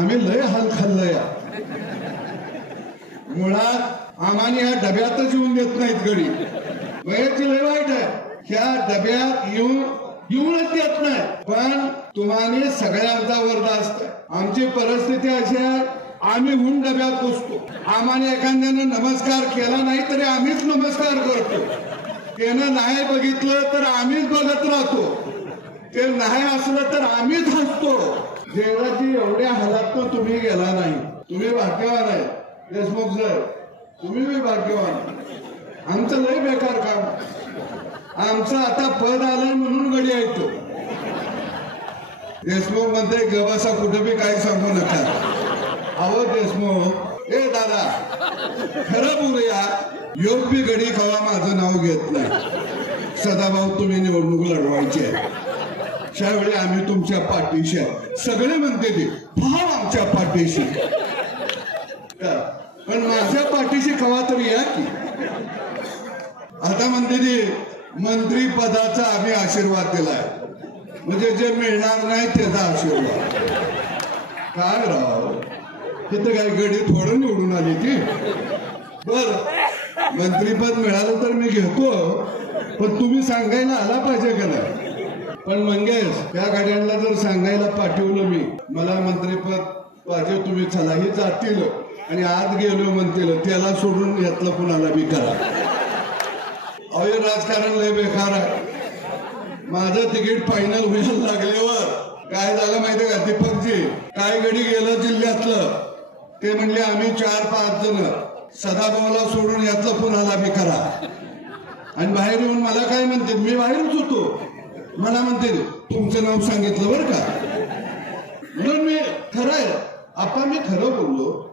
आम्ही लय हाल खाल्लंय. मुळात आम्हाला ह्या डब्यातच येऊन देत नाहीत गडी. वयाची लय वाईट आहे. ह्या डब्यात येऊनच देत नाही. पण तुम्हाला सगळ्यांचा वरदास्त आहे. आमची परिस्थिती अशी आहे, आम्ही हुन डब्यात बसतो. आम्हाला एखाद्यानं नमस्कार केला नाही तरी आम्हीच नमस्कार करतो. त्यानं नाही बघितलं तर आम्हीच बघत राहतो. ते नाही असलं तर आम्हीच हसतो. देवाची एवढ्या हालातनं तुम्ही गेला नाही. तुम्ही भाग्यवान आहे देशमुख साहेब, तुम्ही बी भाग्यवान. आमचं लय बेकार काम. आमचं आता पद आलंय म्हणून गडी ऐकतो. देशमुख म्हणते गबासा कुठं बी काही सांगू नका. अहो देशमुख, ए दादा खरं बोलूया, योग बी गडी कवा माझं नाव घेत नाही. सदाभाऊ तुम्ही निवडणूक लढवायची आहे, त्यावेळी आम्ही तुमच्या पाठीशी आहे. सगळे म्हणते ते भाव आमच्या पाठीशी. पण माझ्या पाठीशी कवा तरी या की. आता म्हणते ते मंत्री पदाचा आम्ही आशीर्वाद दिलाय, म्हणजे जे मिळणार नाही त्याचा आशीर्वाद. काय राव, तिथं काही गडी थोडं निवडून आली की. बर मंत्रीपद मिळालं तर मी घेतो, पण तुम्ही सांगायला आला पाहिजे का नाही. पण मंगेश, त्या गाड्यांना जर सांगायला पाठवलं मी, मला मंत्रीपद पाहिजे, तुम्ही चला, ही जातील आणि आत गेलो म्हणतील, त्याला सोडून यातलं कुणाला बी करा. अहो राजकारण लय बेकार आहे. माझं तिकीट फायनल व्हायला लागल्यावर काय झालं माहितीये का दीपकजी, काय गडी गेलं जिल्ह्यातलं, ते म्हणले आम्ही 4-5 जण सदाभाऊला सोडून यातलं कुणाला बी करा. आणि बाहेर येऊन मला काय म्हणते, मी बाहेरच होतो, मला म्हणते तुमचं नाव सांगितलं बरं का. म्हणून मी खरं आहे, आता मी खरं बोललो.